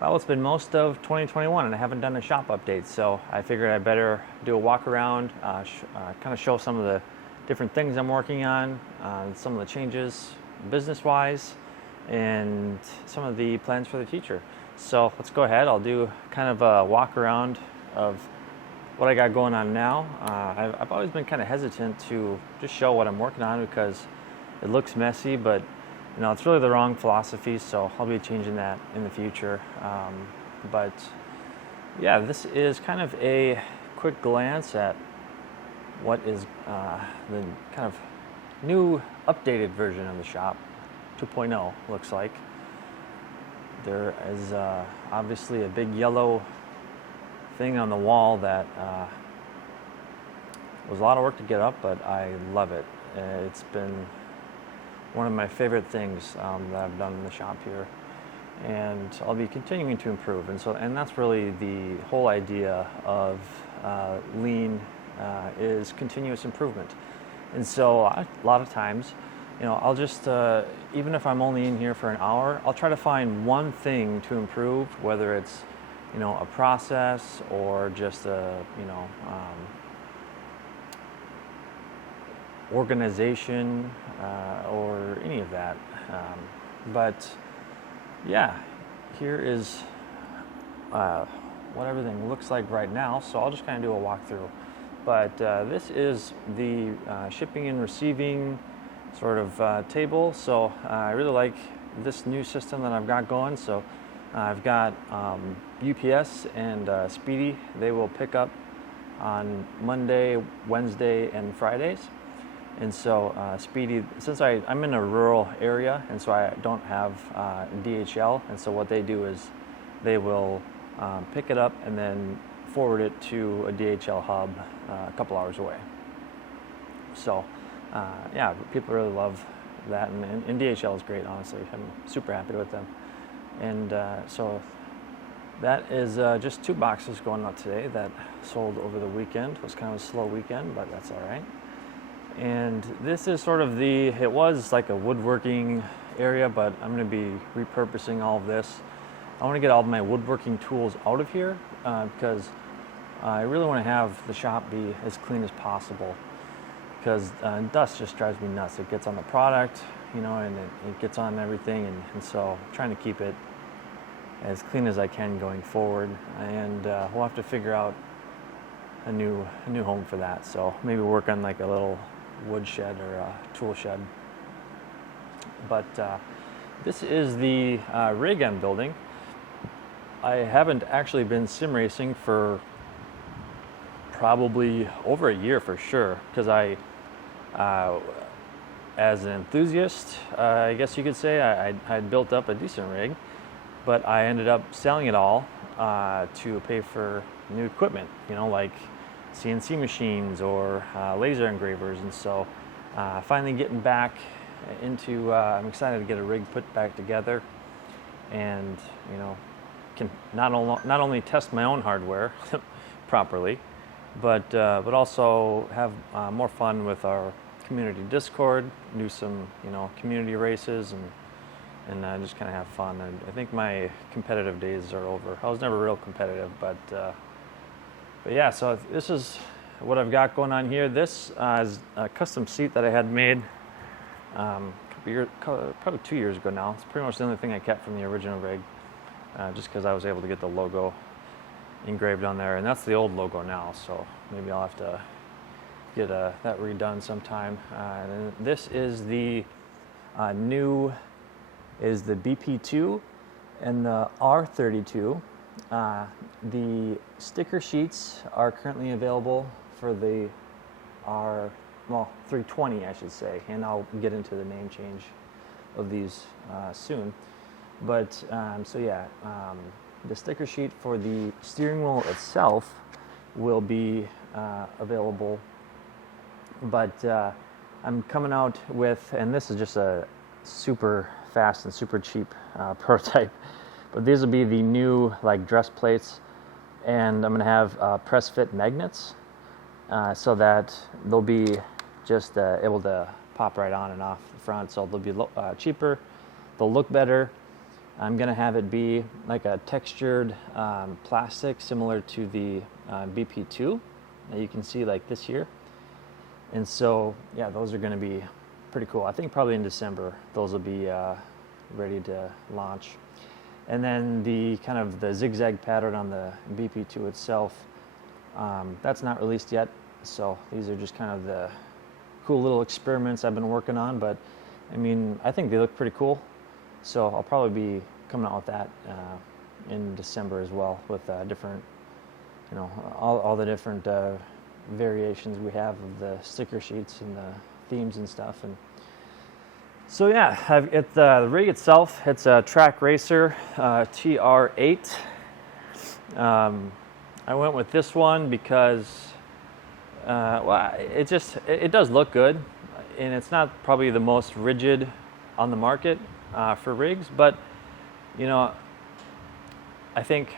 Well, it's been most of 2021 and I haven't done a shop update, so I figured I better do a walk around, kind of show some of the different things I'm working on, some of the changes business-wise, and some of the plans for the future. So let's go ahead. I'll do kind of a walk around of what I got going on now. I've always been kind of hesitant to just show what I'm working on because it looks messy, but it's really the wrong philosophy, so I'll be changing that in the future. But yeah, this is kind of a quick glance at what is the kind of new updated version of the shop. 2.0 looks like. There is obviously a big yellow thing on the wall that was a lot of work to get up, but I love it. It's been one of my favorite things that I've done in the shop here, and I'll be continuing to improve. And that's really the whole idea of lean is continuous improvement. And so a lot of times, I'll just even if I'm only in here for an hour, I'll try to find one thing to improve, whether it's a process or just a organization or any of that. But yeah, here is what everything looks like right now. So I'll just kind of do a walkthrough. But this is the shipping and receiving sort of table. So I really like this new system that I've got going. So I've got UPS and Speedy. They will pick up on Monday, Wednesday, and Fridays. And so Speedy, since I'm in a rural area, and so I don't have DHL, and so what they do is they will pick it up and then forward it to a DHL hub a couple hours away. So yeah, people really love that, and DHL is great, honestly. I'm super happy with them. And so that is just 2 boxes going out today that sold over the weekend. It was kind of a slow weekend, but that's all right. And this is sort of it was like a woodworking area, but I'm going to be repurposing all of this. I want to get all of my woodworking tools out of here because I really want to have the shop be as clean as possible, because dust just drives me nuts. It gets on the product, and it gets on everything, and so I'm trying to keep it as clean as I can going forward. And we'll have to figure out a new home for that. So maybe work on like a little wood shed or a tool shed. But this is the rig I'm building. I haven't actually been sim racing for probably over a year for sure, because I as an enthusiast, I guess you could say, I'd built up a decent rig, but I ended up selling it all to pay for new equipment, like CNC machines or laser engravers. And so finally getting back into, I'm excited to get a rig put back together, and can not only test my own hardware properly, but also have more fun with our community Discord, do some community races, and just kind of have fun. And I think my competitive days are over. I was never real competitive, but yeah, so this is what I've got going on here. This is a custom seat that I had made probably 2 years ago now. It's pretty much the only thing I kept from the original rig, just because I was able to get the logo engraved on there, and that's the old logo now, so maybe I'll have to get that redone sometime. And this is the new is the BP2 and the R32. The sticker sheets are currently available for the R320, I should say, and I'll get into the name change of these soon. But so yeah, the sticker sheet for the steering wheel itself will be available, but I'm coming out with, and this is just a super fast and super cheap prototype, but these will be the new dress plates, and I'm going to have press fit magnets so that they'll be just able to pop right on and off the front, so they'll be cheaper, they'll look better, I'm gonna have it be like a textured plastic similar to the BP2 that you can see like this here. And so, yeah, those are gonna be pretty cool. I think probably in December, those will be ready to launch. And then the kind of the zigzag pattern on the BP2 itself, that's not released yet. So these are just kind of the cool little experiments I've been working on, but I mean, I think they look pretty cool. So I'll probably be coming out with that in December as well, with different, you know, all the different variations we have of the sticker sheets and the themes and stuff. And so yeah, the rig itself, it's a Track Racer TR8. I went with this one because well, it does look good, and it's not probably the most rigid on the market for rigs, but you know, I think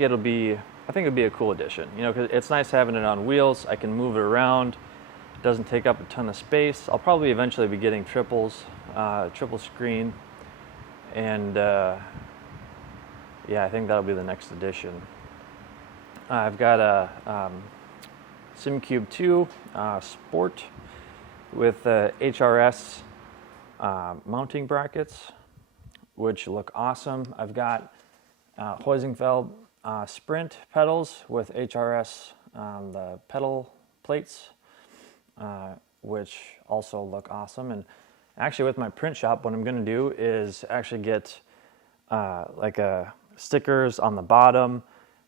it'll be a cool addition. You know, because it's nice having it on wheels. I can move it around. It doesn't take up a ton of space. I'll probably eventually be getting triple screen, and yeah, I think that'll be the next addition. I've got a SimCube 2 Sport with HRS mounting brackets, which look awesome. I've got Huizenfeld Sprint pedals with HRS the pedal plates, which also look awesome. And actually, with my print shop, what I'm going to do is actually get like stickers on the bottom,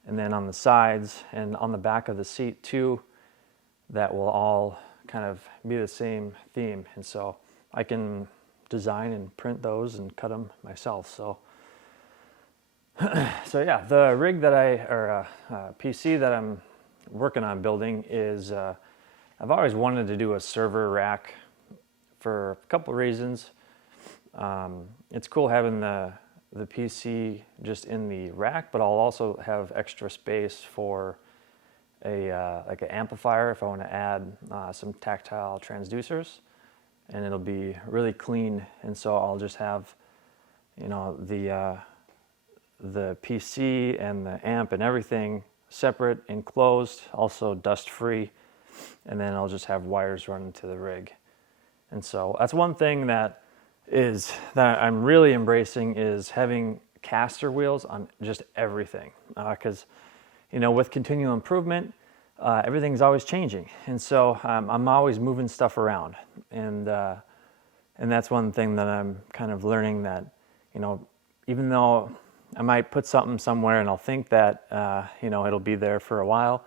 and then on the sides and on the back of the seat too, that will all kind of be the same theme. And so I can design and print those and cut them myself. So so yeah, the rig that PC that I'm working on building is, I've always wanted to do a server rack for a couple of reasons. It's cool having the PC just in the rack, but I'll also have extra space for like an amplifier if I want to add some tactile transducers, and it'll be really clean. And so I'll just have, you know, the PC and the amp and everything separate, enclosed, also dust free, and then I'll just have wires running to the rig. And so that's one thing that I'm really embracing, is having caster wheels on just everything, because you know, with continual improvement, everything's always changing, and so I'm always moving stuff around, and that's one thing that I'm kind of learning, that you know, even though I might put something somewhere and I'll think that you know, it'll be there for a while,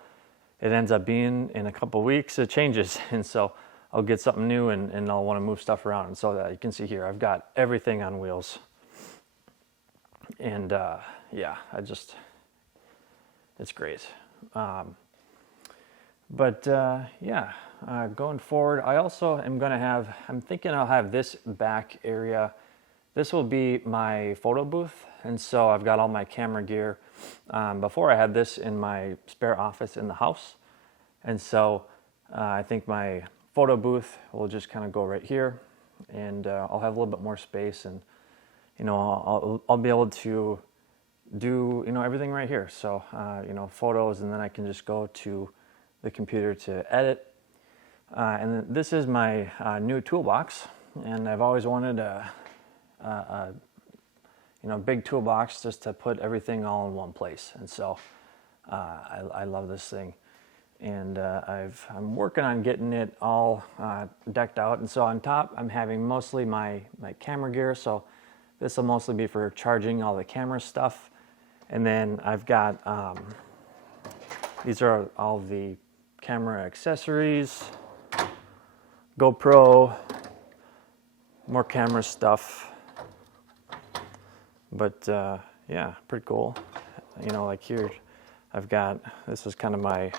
it ends up being in a couple weeks it changes, and so I'll get something new and I'll want to move stuff around. And so that you can see here, I've got everything on wheels. And yeah, it's great. But yeah, going forward, I also am I'm thinking I'll have this back area. This will be my photo booth. And so I've got all my camera gear. Before, I had this in my spare office in the house. And so I think my photo booth will just kind of go right here, and I'll have a little bit more space, and you know, I'll be able to do, you know, everything right here. So you know, photos, and then I can just go to the computer to edit. And then this is my new toolbox, and I've always wanted a you know, big toolbox just to put everything all in one place. And so I love this thing. And I'm working on getting it all decked out. And so on top, I'm having mostly my camera gear. So this will mostly be for charging all the camera stuff. And then I've got, these are all the camera accessories, GoPro, more camera stuff. But yeah, pretty cool. You know, like here, I've got, this is kind of my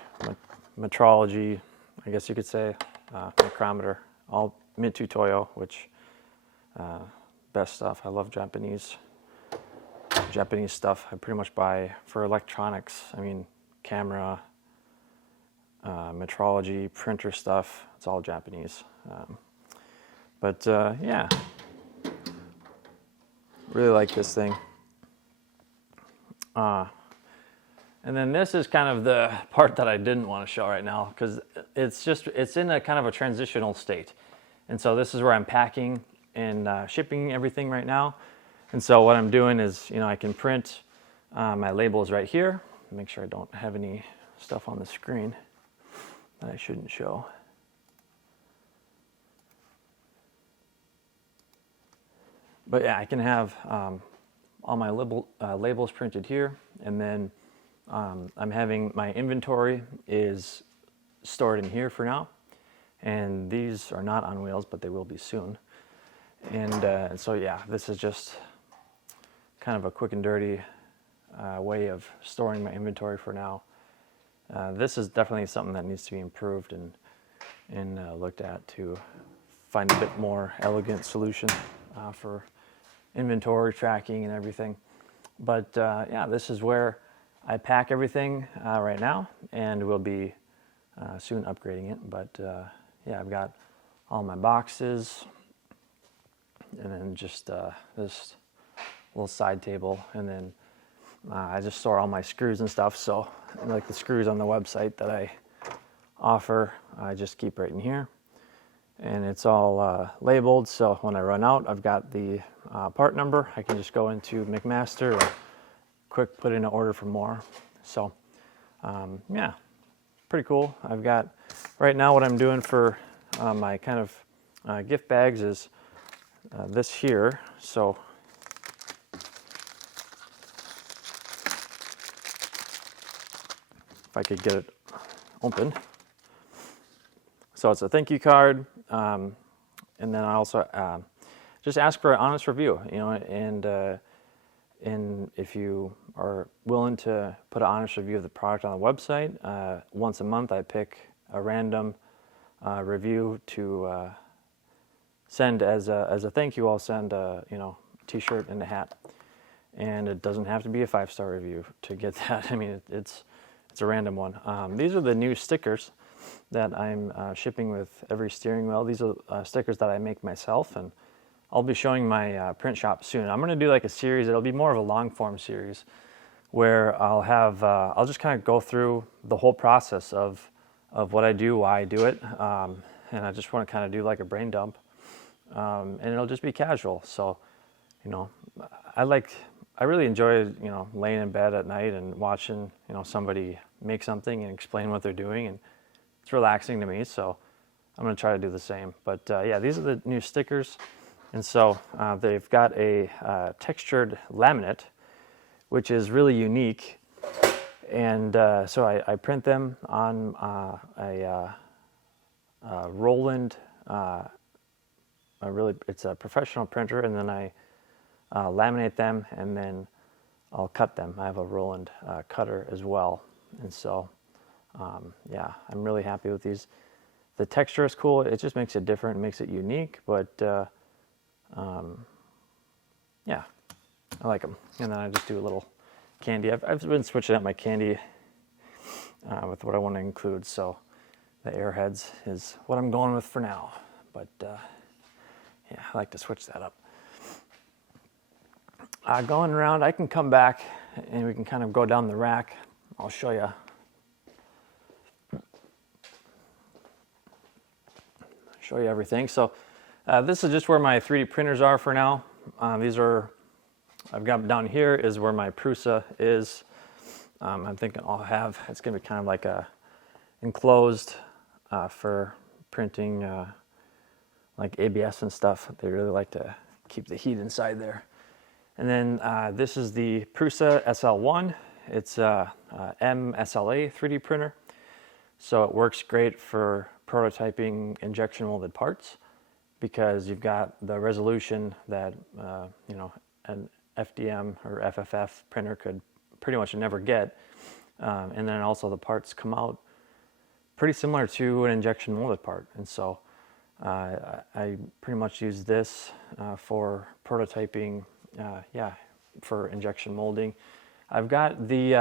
metrology, I guess you could say, micrometer, all Mitsui Toyo, which best stuff. I love Japanese stuff. I pretty much buy for electronics. I mean, camera, metrology, printer stuff. It's all Japanese. But yeah, really like this thing. And then this is kind of the part that I didn't want to show right now, because it's in a kind of a transitional state. And so this is where I'm packing and shipping everything right now. And so what I'm doing is, I can print my labels right here. Make sure I don't have any stuff on the screen that I shouldn't show. But yeah, I can have all my labels printed here, and then I'm having my inventory is stored in here for now, and these are not on wheels, but they will be soon. And so yeah, this is just kind of a quick and dirty way of storing my inventory for now. This is definitely something that needs to be improved and looked at to find a bit more elegant solution for inventory tracking and everything. But yeah, this is where I pack everything right now, and we'll be soon upgrading it. But yeah, I've got all my boxes, and then just this little side table, and then I just store all my screws and stuff. So like the screws on the website that I offer, I just keep right in here, and it's all labeled. So when I run out, I've got the part number. I can just go into McMaster or quick put in an order for more. So yeah, pretty cool. I've got right now what I'm doing for my kind of gift bags is this here. So if I could get it open. So it's a thank you card, and then I also just ask for an honest review, and if you are willing to put an honest review of the product on the website, once a month I pick a random review to send as a thank you. I'll send a t-shirt and a hat, and it doesn't have to be a 5-star review to get that. I mean, it's a random one. These are the new stickers that I'm shipping with every steering wheel. These are stickers that I make myself, and I'll be showing my print shop soon. I'm going to do like a series. It'll be more of a long form series where I'll just kind of go through the whole process of what I do, why I do it, and I just want to kind of do like a brain dump, and it'll just be casual. So, I really enjoy, laying in bed at night and watching, somebody make something and explain what they're doing, and it's relaxing to me. So I'm going to try to do the same. But yeah, these are the new stickers. And so they've got a textured laminate, which is really unique. And so I print them on a Roland, it's a professional printer, and then I laminate them, and then I'll cut them. I have a Roland cutter as well. And so, yeah, I'm really happy with these. The texture is cool. It just makes it different, makes it unique, but yeah, I like them. And then I just do a little candy. I've been switching up my candy with what I want to include. So the Airheads is what I'm going with for now. But yeah, I like to switch that up. Going around, I can come back and we can kind of go down the rack. I'll show you. Everything. So this is just where my 3D printers are for now. I've got down here is where my Prusa is. I'm thinking it's going to be kind of like a enclosed for printing like ABS and stuff. They really like to keep the heat inside there. And then this is the Prusa SL1. It's a MSLA 3D printer. So it works great for prototyping injection molded parts because you've got the resolution that an FDM or FFF printer could pretty much never get, and then also the parts come out pretty similar to an injection molded part. And so I pretty much use this for prototyping, for injection molding. I've got the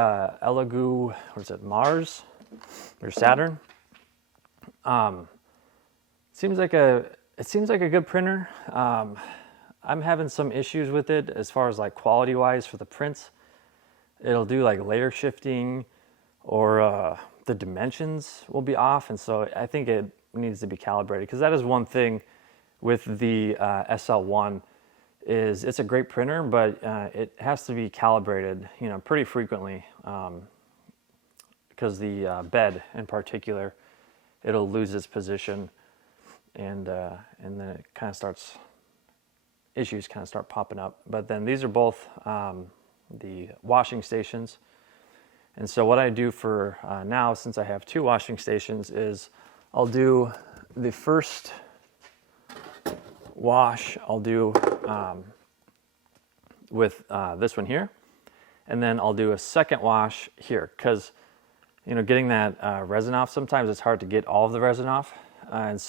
Elegoo, Mars or Saturn. Seems like a good printer. I'm having some issues with it as far as like quality wise for the prints. it'll do like layer shifting, or the dimensions will be off, and so I think it needs to be calibrated, because that is one thing with the SL1 is it's a great printer, but it has to be calibrated, pretty frequently, because the bed in particular, it'll lose its position, and then it kind of starts, issues kind of start popping up. But then these are both the washing stations. And so what I do for now, since I have 2 washing stations, is I'll do the first wash, I'll do with this one here, and then I'll do a second wash here, because getting that resin off, sometimes it's hard to get all of the resin off, and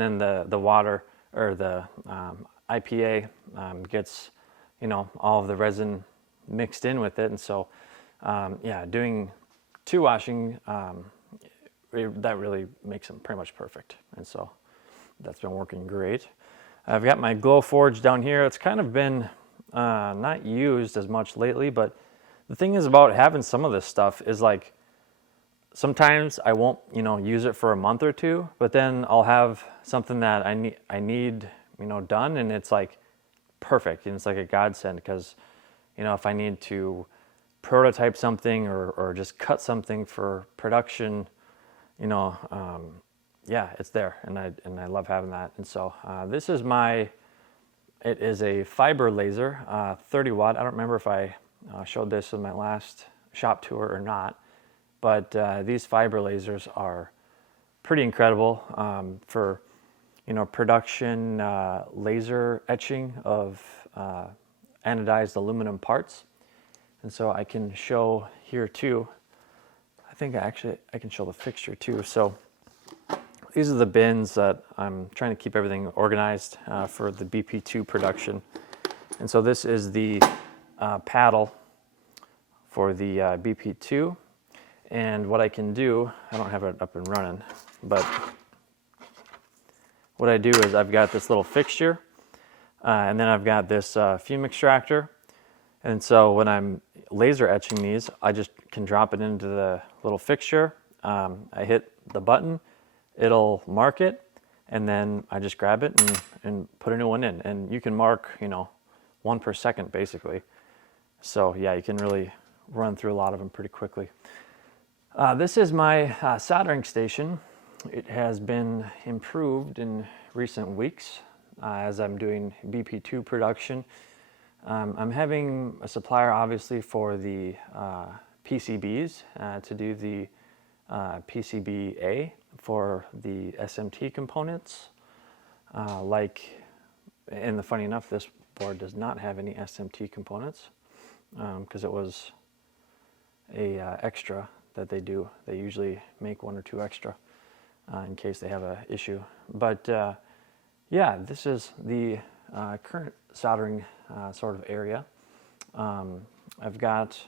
then the water, or the IPA gets all of the resin mixed in with it, and so doing 2 washing, that really makes them pretty much perfect, and so that's been working great. I've got my glow forge down here. It's kind of been not used as much lately, but the thing is about having some of this stuff is like, sometimes I won't use it for a month or 2, but then I'll have something that I need done, and it's like perfect, and it's like a godsend, because if I need to prototype something, or just cut something for production, it's there, and I love having that. And so this is it is a fiber laser, 30 watt. I don't remember if I showed this in my last shop tour or not, but these fiber lasers are pretty incredible for production laser etching of anodized aluminum parts. And so I can show here too. I think I can show the fixture too. So these are the bins that I'm trying to keep everything organized for the BP2 production. And so this is the paddle for the BP2. And what I can do, I don't have it up and running, but what I do is I've got this little fixture, and then I've got this fume extractor. And so when I'm laser etching these, I just can drop it into the little fixture. I hit the button, it'll mark it, and then I just grab it and put a new one in. And you can mark, 1 per second basically. So yeah, you can really run through a lot of them pretty quickly. This is my soldering station. It has been improved in recent weeks as I'm doing BP2 production. I'm having a supplier, obviously, for the PCBs to do the PCBA for the SMT components. And funny enough, this board does not have any SMT components because it was a extra that they do. They usually make 1 or 2 extra in case they have an issue. But this is the current soldering sort of area. I've got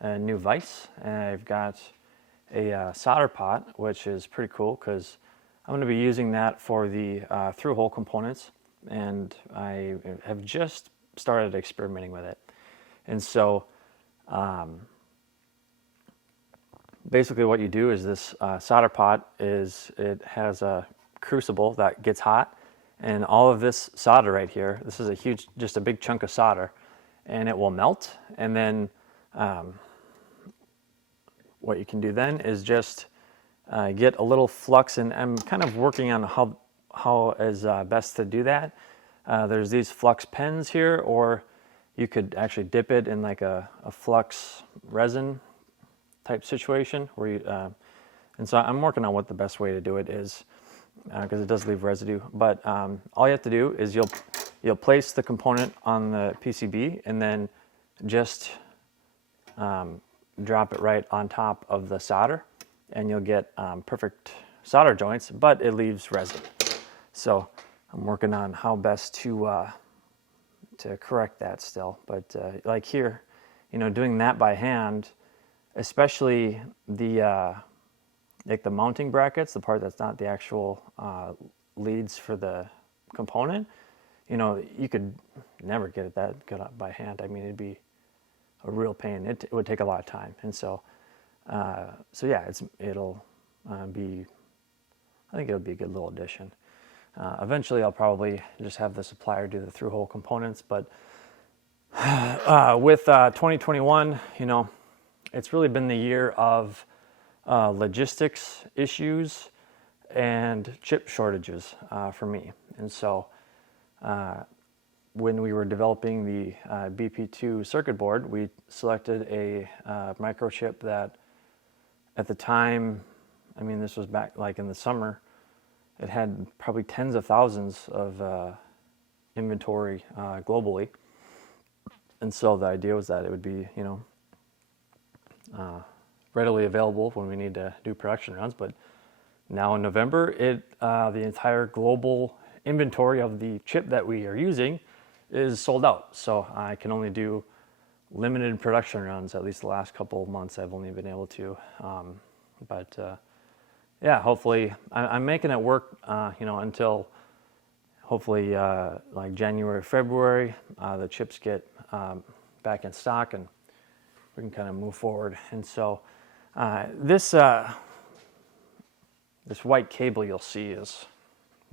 a new vise, and I've got a solder pot, which is pretty cool because I'm going to be using that for the through-hole components, and I have just started experimenting with it. And so basically what you do is this solder pot it has a crucible that gets hot, and all of this solder right here, this is just a big chunk of solder, and it will melt. And then what you can do then is just get a little flux, and I'm kind of working on how is best to do that. There's these flux pens here, or you could actually dip it in like a flux resin type situation where you and so I'm working on what the best way to do it is, because it does leave residue. But all you have to do is you'll place the component on the PCB, and then just drop it right on top of the solder, and you'll get perfect solder joints, but it leaves resin. So I'm working on how best to correct that still. But like here, doing that by hand, especially the like the mounting brackets, the part that's not the actual leads for the component, you could never get it that good up by hand. I mean, it'd be a real pain. It would take a lot of time, and so yeah, it'll be. I think it'll be a good little addition. Eventually, I'll probably just have the supplier do the through-hole components, but with 2021, you know, it's really been the year of logistics issues and chip shortages for me. And so when we were developing the BP2 circuit board, we selected a microchip that at the time, I mean, this was back like in the summer, it had probably tens of thousands of inventory globally. And so the idea was that it would be, you know, readily available when we need to do production runs. But now in November, the entire global inventory of the chip that we are using is sold out. So I can only do limited production runs. At least the last couple of months, I've only been able to. Yeah, hopefully I'm making it work, you know, until hopefully like January, February, the chips get back in stock and we can kind of move forward. And so this white cable you'll see is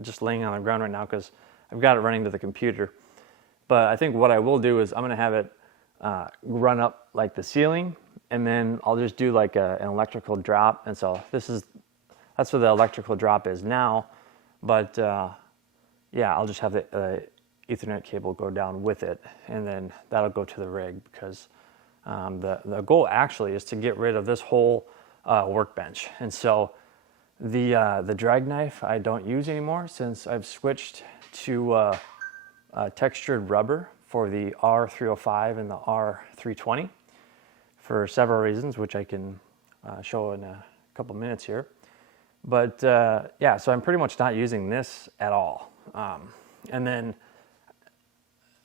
just laying on the ground right now because I've got it running to the computer. But I think what I will do is I'm going to have it run up like the ceiling, and then I'll just do like an electrical drop. And so that's where the electrical drop is now. But yeah, I'll just have the Ethernet cable go down with it, and then that'll go to the rig because the goal actually is to get rid of this whole workbench. And so the drag knife I don't use anymore since I've switched to textured rubber for the R305 and the R320 for several reasons, which I can show in a couple minutes here. But yeah, so I'm pretty much not using this at all. And then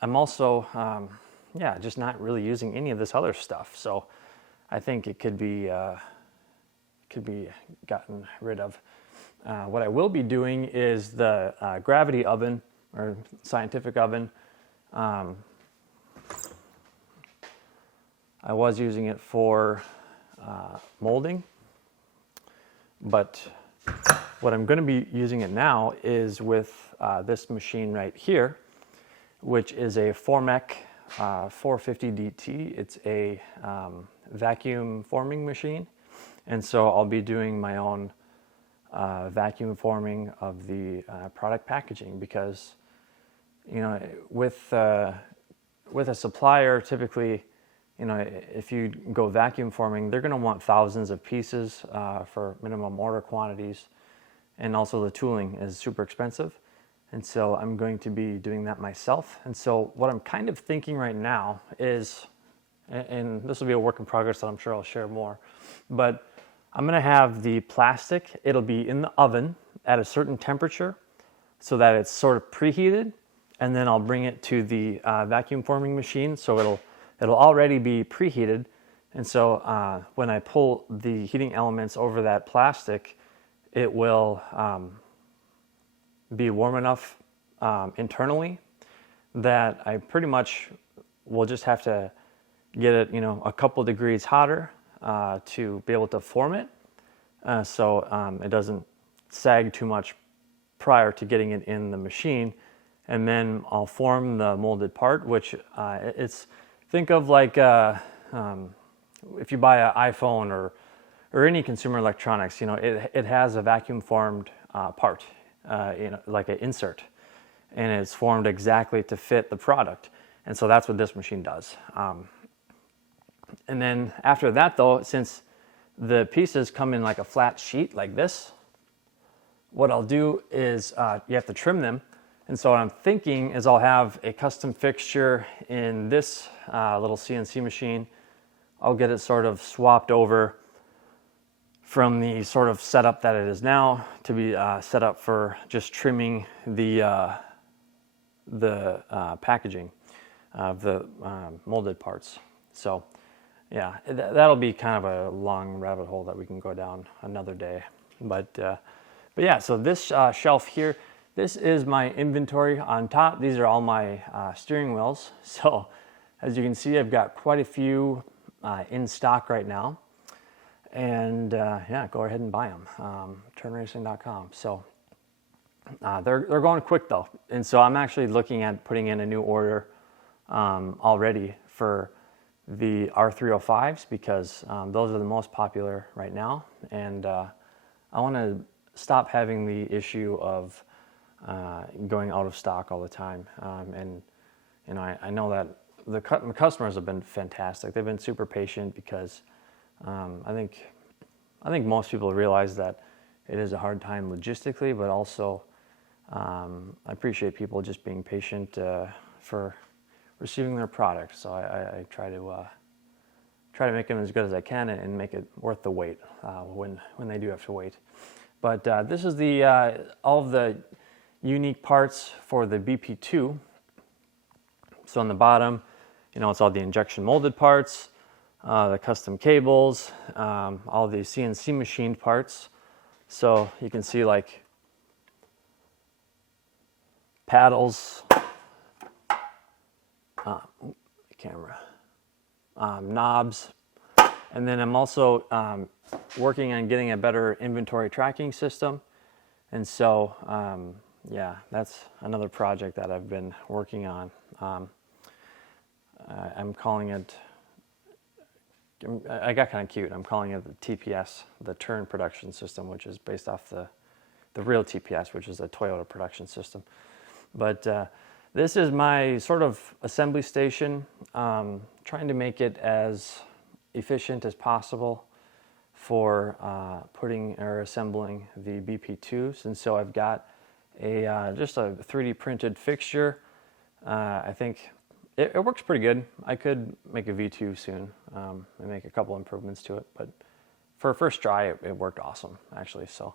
I'm also, yeah, just not really using any of this other stuff. So I think it could be gotten rid of. What I will be doing is the gravity oven or scientific oven. I was using it for molding, but what I'm going to be using it now is with this machine right here, which is a Formec 450 DT. It's a vacuum forming machine, and so I'll be doing my own vacuum forming of the product packaging because, you know, with a supplier, typically, you know, if you go vacuum forming, they're going to want thousands of pieces for minimum order quantities, and also the tooling is super expensive. And so I'm going to be doing that myself. And so what I'm kind of thinking right now is, and this will be a work in progress that I'm sure I'll share more, but I'm going to have the plastic, it'll be in the oven at a certain temperature so that it's sort of preheated, and then I'll bring it to the vacuum forming machine so it'll already be preheated. And so when I pull the heating elements over that plastic, it will be warm enough internally that I pretty much will just have to get it, you know, a couple degrees hotter to be able to form it, so it doesn't sag too much prior to getting it in the machine. And then I'll form the molded part, which it's, think of like if you buy an iPhone or any consumer electronics, you know, it has a vacuum formed part, you know, like an insert, and it's formed exactly to fit the product. And so that's what this machine does. And then after that, though, since the pieces come in like a flat sheet like this, what I'll do is you have to trim them. And so what I'm thinking is I'll have a custom fixture in this little CNC machine. I'll get it sort of swapped over from the sort of setup that it is now to be set up for just trimming the packaging of the molded parts. So yeah, that'll be kind of a long rabbit hole that we can go down another day. But yeah, so this shelf here, this is my inventory on top. These are all my steering wheels. So As you can see, I've got quite a few in stock right now. And yeah, go ahead and buy them, turnracing.com. So they're going quick though. And so I'm actually looking at putting in a new order already for the R305s because those are the most popular right now. And I want to stop having the issue of going out of stock all the time. And you know, I know that the customers have been fantastic. They've been super patient because I think most people realize that it is a hard time logistically, but also I appreciate people just being patient for receiving their product. So I try to make them as good as I can and make it worth the wait when they do have to wait. But this is the all of the unique parts for the BP2. So on the bottom, you know, it's all the injection molded parts, the custom cables, all the CNC machined parts. So you can see like paddles, camera, knobs, and then I'm also working on getting a better inventory tracking system. And so, yeah, that's another project that I've been working on. I'm calling it, I got kind of cute. I'm calling it the TPS, the Turn Production System, which is based off the real TPS, which is a Toyota production system. But this is my sort of assembly station, trying to make it as efficient as possible for putting or assembling the BP2s. And so I've got a just a 3D printed fixture. I think it works pretty good. I could make a V2 soon and make a couple improvements to it, but for a first try, it worked awesome, actually. So,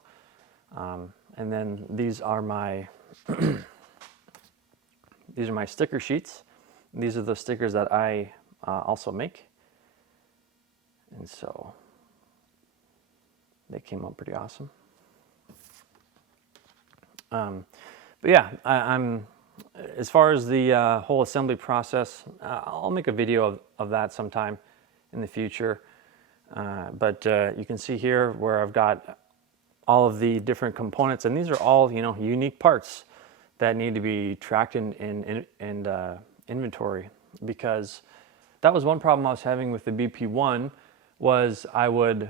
and then these are my these are my sticker sheets. These are the stickers that I also make, and so they came out pretty awesome. But yeah, I'm as far as the whole assembly process, I'll make a video of that sometime in the future. But you can see here where I've got all of the different components, and these are all, you know, unique parts that need to be tracked in inventory, because that was one problem I was having with the BP1 was I would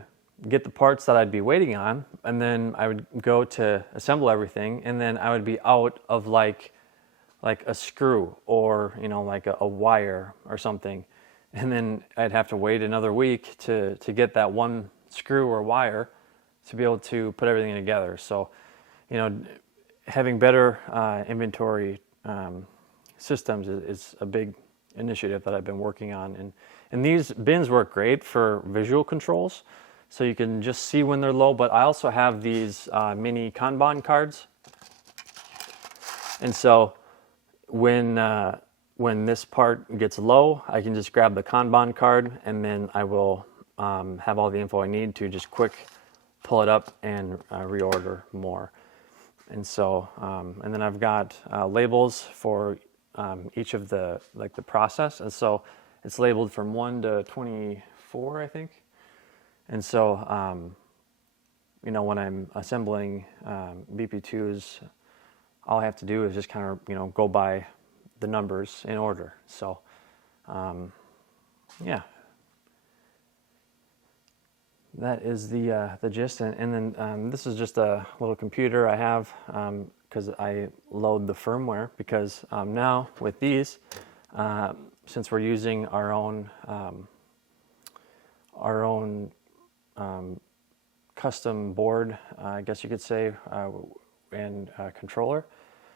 get the parts that I'd be waiting on, and then I would go to assemble everything, and then I would be out of like a screw or, you know, like a wire or something, and then I'd have to wait another week to get that one screw or wire to be able to put everything together. So, you know, having better inventory systems is a big initiative that I've been working on, and these bins work great for visual controls, so you can just see when they're low. But I also have these mini Kanban cards, and so when this part gets low, I can just grab the Kanban card, and then I will have all the info I need to just quick pull it up and reorder more. And so, and then I've got labels for each of the process, and so it's labeled from 1 to 24, I think. And so, you know, when I'm assembling BP2s, all I have to do is just kind of, you know, go by the numbers in order. So, yeah, that is the gist. And then this is just a little computer I have because I load the firmware, because now with these, since we're using our own custom board, I guess you could say, and controller.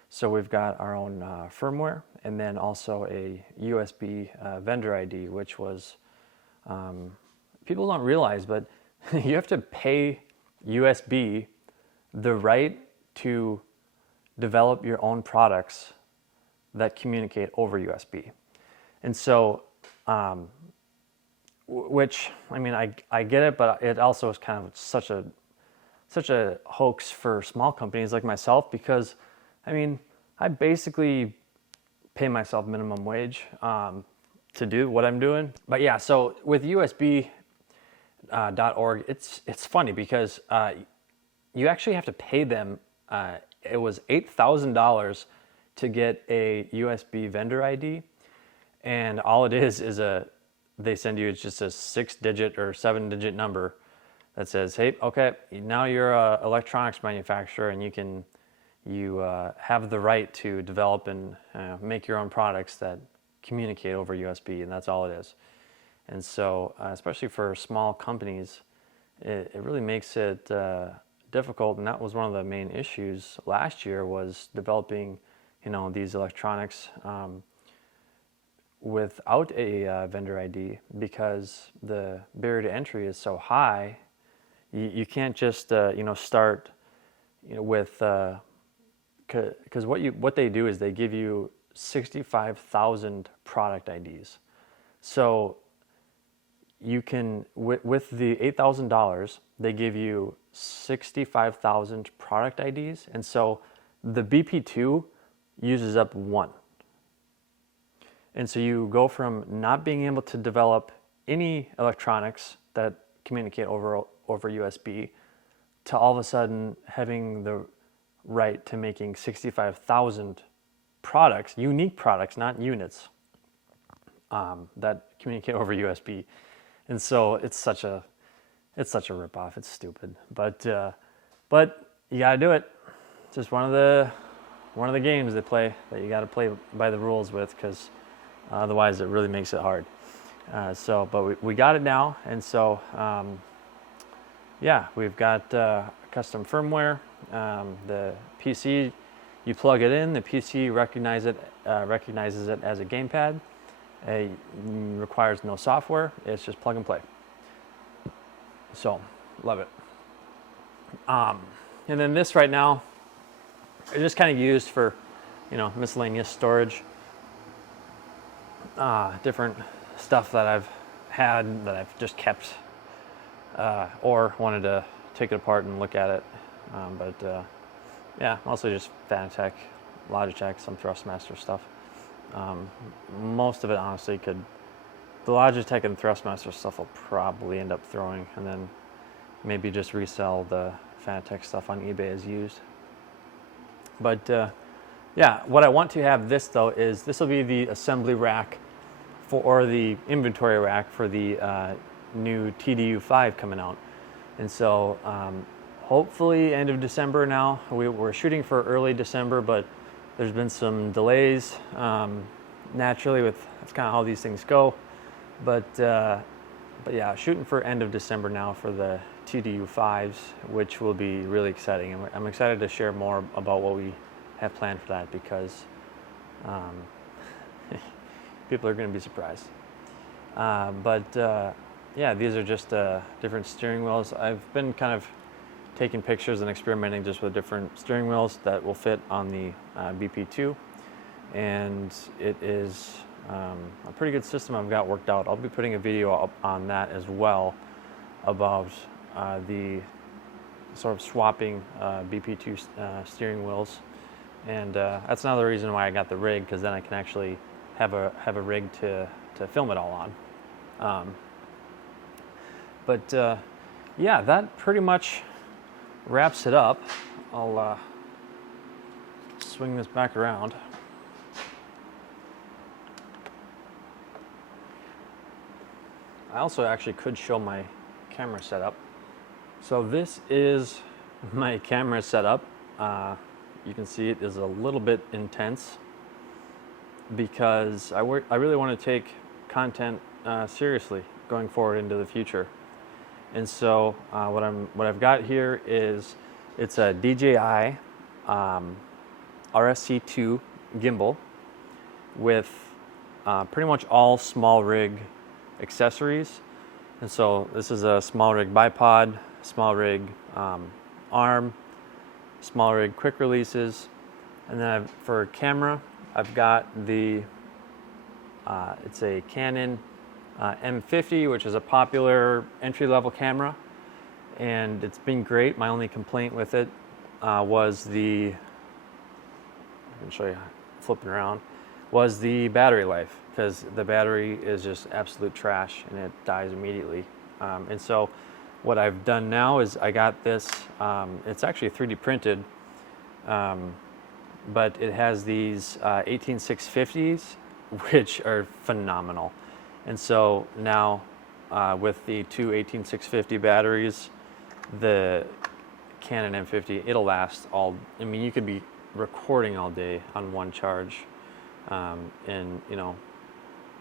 So we've got our own firmware, and then also a USB vendor ID, which was, people don't realize, but you have to pay USB the right to develop your own products that communicate over USB. And so, which, I mean, I get it, but it also is kind of such a hoax for small companies like myself, because, I mean, I basically pay myself minimum wage, to do what I'm doing. But yeah, so with USB.org, it's funny because you actually have to pay them. It was $8,000 to get a USB vendor ID, and all it is they send you just a 6-digit or 7-digit number that says, hey, okay, now you're an electronics manufacturer and you have the right to develop and make your own products that communicate over USB, and that's all it is. And so, especially for small companies, it really makes it difficult, and that was one of the main issues last year, was developing, these electronics without a vendor ID, because the barrier to entry is so high. You can't just start with because what they do is they give you 65,000 product IDs. So you can, with the $8,000, they give you 65,000 product IDs, and so the BP2 uses up 1. And so you go from not being able to develop any electronics that communicate over USB to all of a sudden having the right to making 65,000 products, unique products, not units, that communicate over USB. And so it's such a ripoff. It's stupid, but you gotta do it. It's just one of the games they play that you gotta play by the rules with, because otherwise it really makes it hard. But we got it now, and so we've got custom firmware. The PC, you plug it in, the PC recognizes it as a gamepad. It requires no software. It's just plug and play. So, love it. And then this right now, it's just kind of used for, miscellaneous storage. Different stuff that I've had that I've just kept, or wanted to take it apart and look at it. Mostly just Fanatec, Logitech, some Thrustmaster stuff. Most of it, honestly, the Logitech and Thrustmaster stuff will probably end up throwing, and then maybe just resell the Fanatec stuff on eBay as used. But what I want to have this though is this will be the assembly rack or the inventory rack for the new TDU5 coming out. And so hopefully end of December now. We're shooting for early December, but there's been some delays naturally that's kind of how these things go. But shooting for end of December now for the TDU5s, which will be really exciting. And I'm excited to share more about what we have planned for that, because people are going to be surprised. These are just different steering wheels. I've been kind of taking pictures and experimenting just with different steering wheels that will fit on the BP2, and it is a pretty good system I've got worked out. I'll be putting a video up on that as well about the sort of swapping BP2 steering wheels, and that's another reason why I got the rig, because then I can actually have a rig to film it all on. That pretty much wraps it up. I'll swing this back around. I also actually could show my camera setup. So this is my camera setup. You can see it is a little bit intense because I really want to take content seriously going forward into the future. And so what I've got here is, it's a DJI RSC2 gimbal with pretty much all small rig accessories. And so this is a small rig bipod, small rig arm, small rig quick releases, and then for camera I've got the it's a Canon M50, which is a popular entry-level camera, and it's been great. My only complaint with it was I can show you flipping around, was the battery life. because the battery is just absolute trash and it dies immediately. And so what I've done now is I got this, it's actually 3D printed, but it has these 18650s, which are phenomenal. And so now with the two 18650 batteries, the Canon M50, it'll last all, I mean, you could be recording all day on one charge, and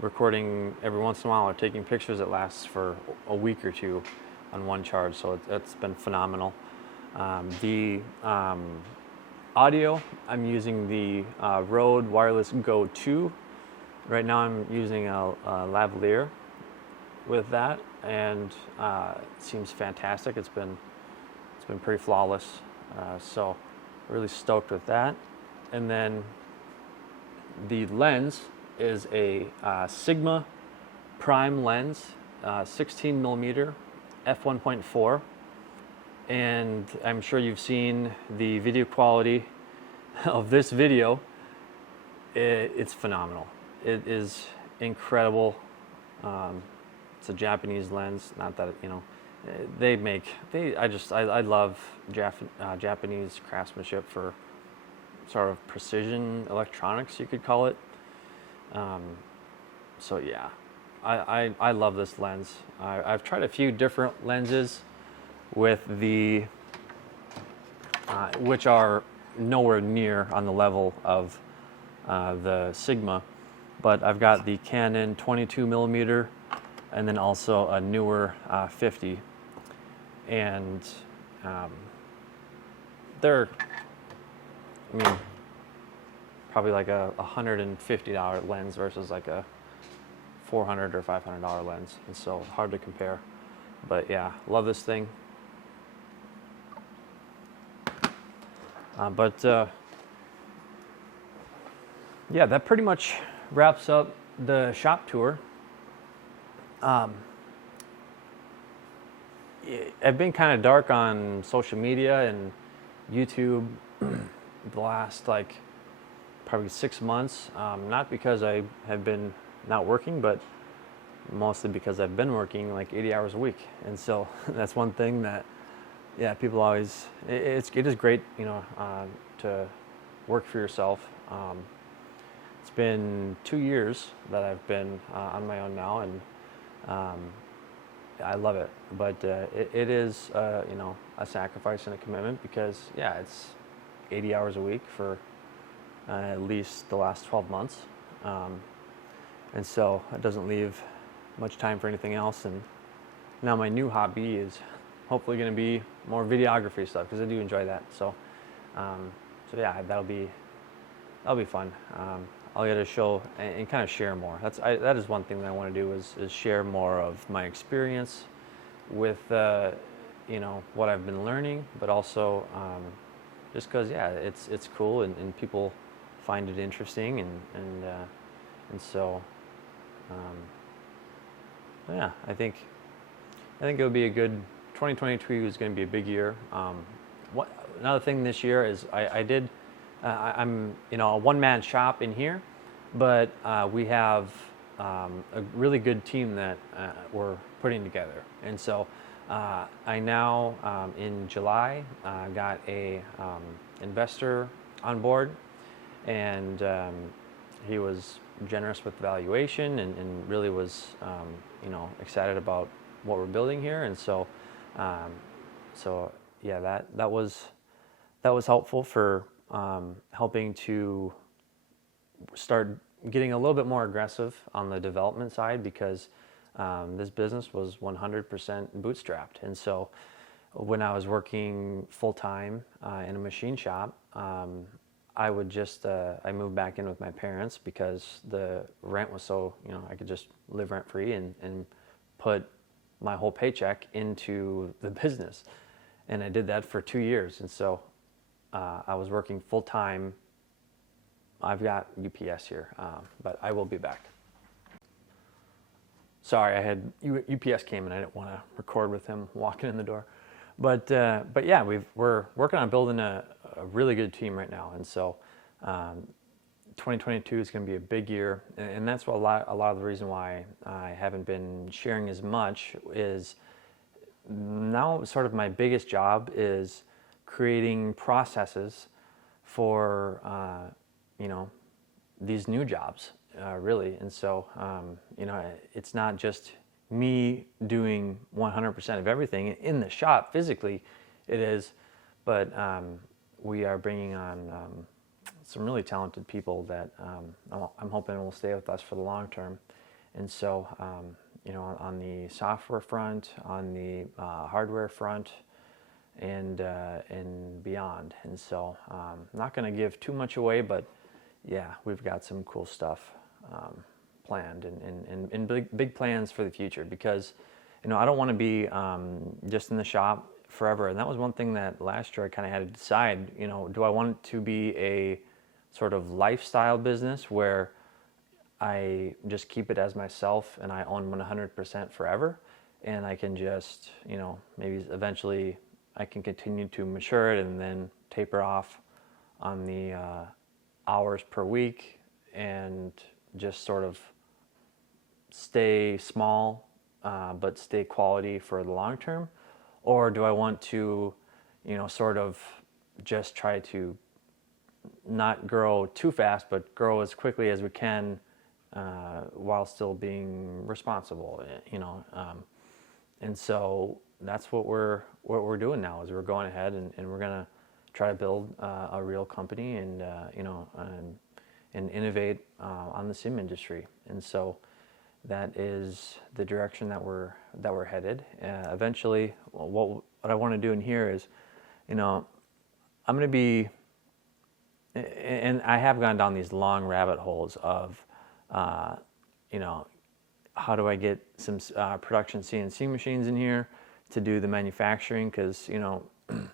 recording every once in a while or taking pictures that lasts for a week or two on one charge. So it's been phenomenal. The audio, I'm using the Rode Wireless Go 2. Right now I'm using a lavalier with that, and it seems fantastic. It's been pretty flawless, so really stoked with that. And then the lens is a Sigma prime lens, 16 millimeter f1.4, and I'm sure you've seen the video quality of this video. It's phenomenal. It is incredible. It's a Japanese lens. Not that I love Japanese craftsmanship for sort of precision electronics, you could call it. So yeah, I love this lens. I've tried a few different lenses with the which are nowhere near on the level of the Sigma, but I've got the Canon 22 millimeter and then also a newer 50, and they're, I mean, probably like a $150 lens versus like a $400 or $500 lens, and so hard to compare. But yeah, love this thing. Yeah, that pretty much wraps up the shop tour. I've been kind of dark on social media and YouTube the last like probably 6 months, not because I have been not working, but mostly because I've been working like 80 hours a week. And so that's one thing that, yeah, people always, it is great, to work for yourself. It's been 2 years that I've been on my own now, and I love it. But it is, a sacrifice and a commitment, because, yeah, it's 80 hours a week for at least the last 12 months. And so it doesn't leave much time for anything else. And now my new hobby is hopefully going to be more videography stuff, because I do enjoy that. So yeah, that'll be fun. I'll get to show and kind of share more. That is one thing that I want to do is share more of my experience with what I've been learning, but also just because, yeah, it's cool, and people find it interesting, and so yeah, I think it'll be a good 2022 is going to be a big year. Another thing this year is I'm a one-man shop in here, but we have a really good team that we're putting together. And so I now in July got a investor on board, and he was generous with the valuation, and really was excited about what we're building here. And so yeah, that was helpful for helping to start getting a little bit more aggressive on the development side, because this business was 100% bootstrapped. And so when I was working full-time in a machine shop, I would just I moved back in with my parents, because the rent was so, I could just live rent-free and put my whole paycheck into the business. And I did that for 2 years. And so I was working full-time. I've got UPS here, but I will be back. Sorry, I had UPS came and I didn't want to record with him walking in the door. But yeah, we're working on building a really good team right now. And so 2022 is going to be a big year, and that's what a lot of the reason why I haven't been sharing as much is now sort of my biggest job is creating processes for these new jobs, really. And so it's not just me doing 100% of everything in the shop physically, it is, but we are bringing on some really talented people that I'm hoping will stay with us for the long term. And so, on the software front, on the hardware front, and beyond. And so, I'm not going to give too much away, but yeah, we've got some cool stuff planned and big plans for the future, because I don't want to be just in the shop forever. And that was one thing that last year I kind of had to decide, do I want it to be a sort of lifestyle business where I just keep it as myself and I own 100% forever, and I can just, maybe eventually I can continue to mature it and then taper off on the hours per week and just sort of stay small but stay quality for the long term? Or do I want to, sort of just try to not grow too fast, but grow as quickly as we can while still being responsible, and so that's what we're doing now. Is we're going ahead and we're gonna try to build a real company and and innovate on the sim industry. And so that is the direction that we're headed. Eventually, what I want to do in here is, I'm going to be, and I have gone down these long rabbit holes of, how do I get some production CNC machines in here to do the manufacturing? Because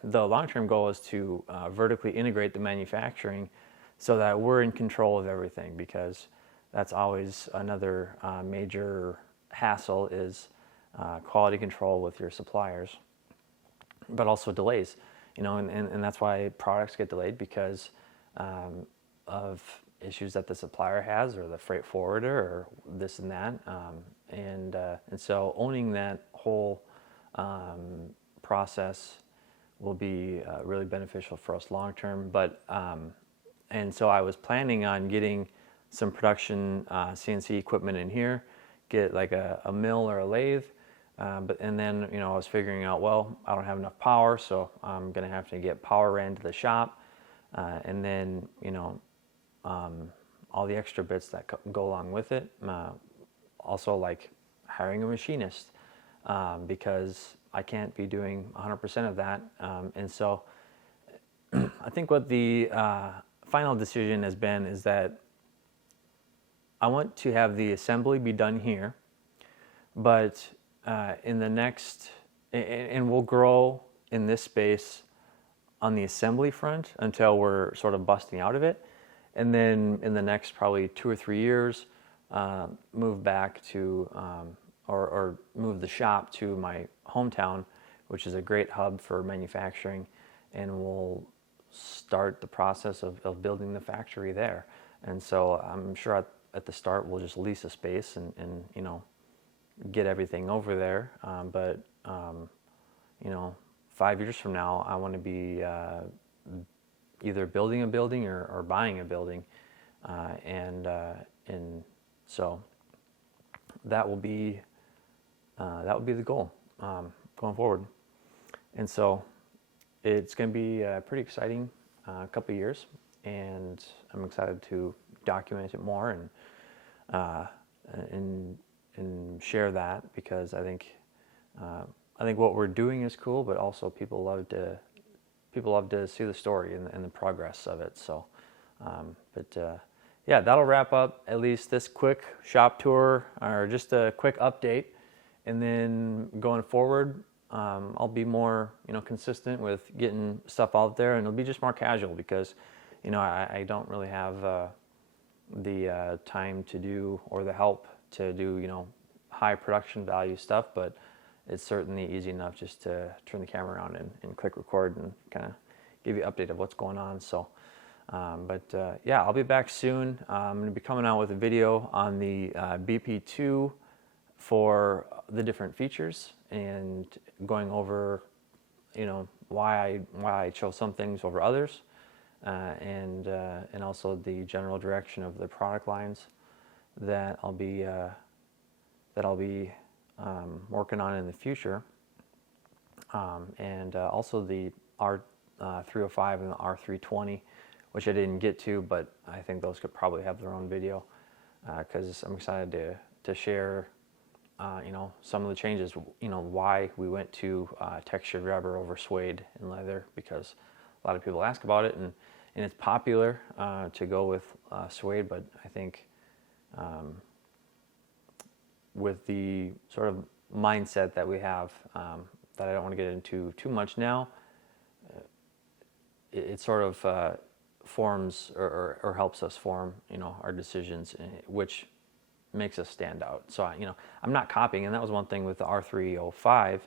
the long-term goal is to vertically integrate the manufacturing so that we're in control of everything, because that's always another major hassle is quality control with your suppliers, but also delays, and that's why products get delayed, because of issues that the supplier has, or the freight forwarder, or this and that, and so owning that whole process will be really beneficial for us long term. But and so I was planning on getting some production CNC equipment in here, get like a mill or a lathe, and then I was figuring out, well, I don't have enough power, so I'm gonna have to get power ran to the shop, and then all the extra bits that go along with it. Also, like hiring a machinist, because I can't be doing 100% of that, and so I think what the final decision has been is that I want to have the assembly be done here, but in the next, and we'll grow in this space on the assembly front until we're sort of busting out of it, and then in the next probably 2 or 3 years, move back to or move the shop to my hometown, which is a great hub for manufacturing, and we'll start the process of building the factory there. And so I'm sure at the start we'll just lease a space and get everything over there. But 5 years from now, I want to be either building a building or buying a building, and so that will be the goal going forward. And so it's going to be pretty exciting couple of years, and I'm excited to document it more and share that, because I think what we're doing is cool, but also people love to see the story and the progress of it. So, yeah, that'll wrap up at least this quick shop tour, or just a quick update. And then going forward, I'll be more consistent with getting stuff out there, and it'll be just more casual, because I don't really have the time to do, or the help to do high production value stuff, but it's certainly easy enough just to turn the camera around and click record and kind of give you an update of what's going on. So Yeah, I'll be back soon. I'm going to be coming out with a video on the BP2 for the different features and going over, why I chose some things over others, and also the general direction of the product lines that I'll be working on in the future, and also the R305 and the R320, which I didn't get to, but I think those could probably have their own video, because I'm excited to share, some of the changes, why we went to textured rubber over suede and leather, because a lot of people ask about it, and it's popular to go with suede, but I think with the sort of mindset that we have, that I don't want to get into too much now, it sort of forms or helps us form, our decisions, which makes us stand out. So, I'm not copying, and that was one thing with the R305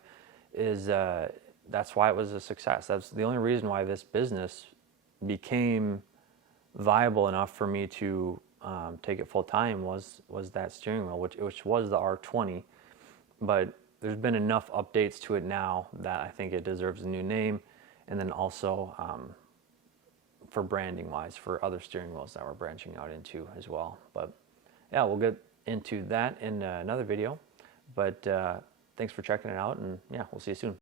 is that's why it was a success. That's the only reason why this business became viable enough for me to take it full time was that steering wheel, which was the R20, but there's been enough updates to it now that I think it deserves a new name, and then also for branding wise for other steering wheels that we're branching out into as well. But yeah, we'll get into that in another video, but thanks for checking it out, and yeah, we'll see you soon.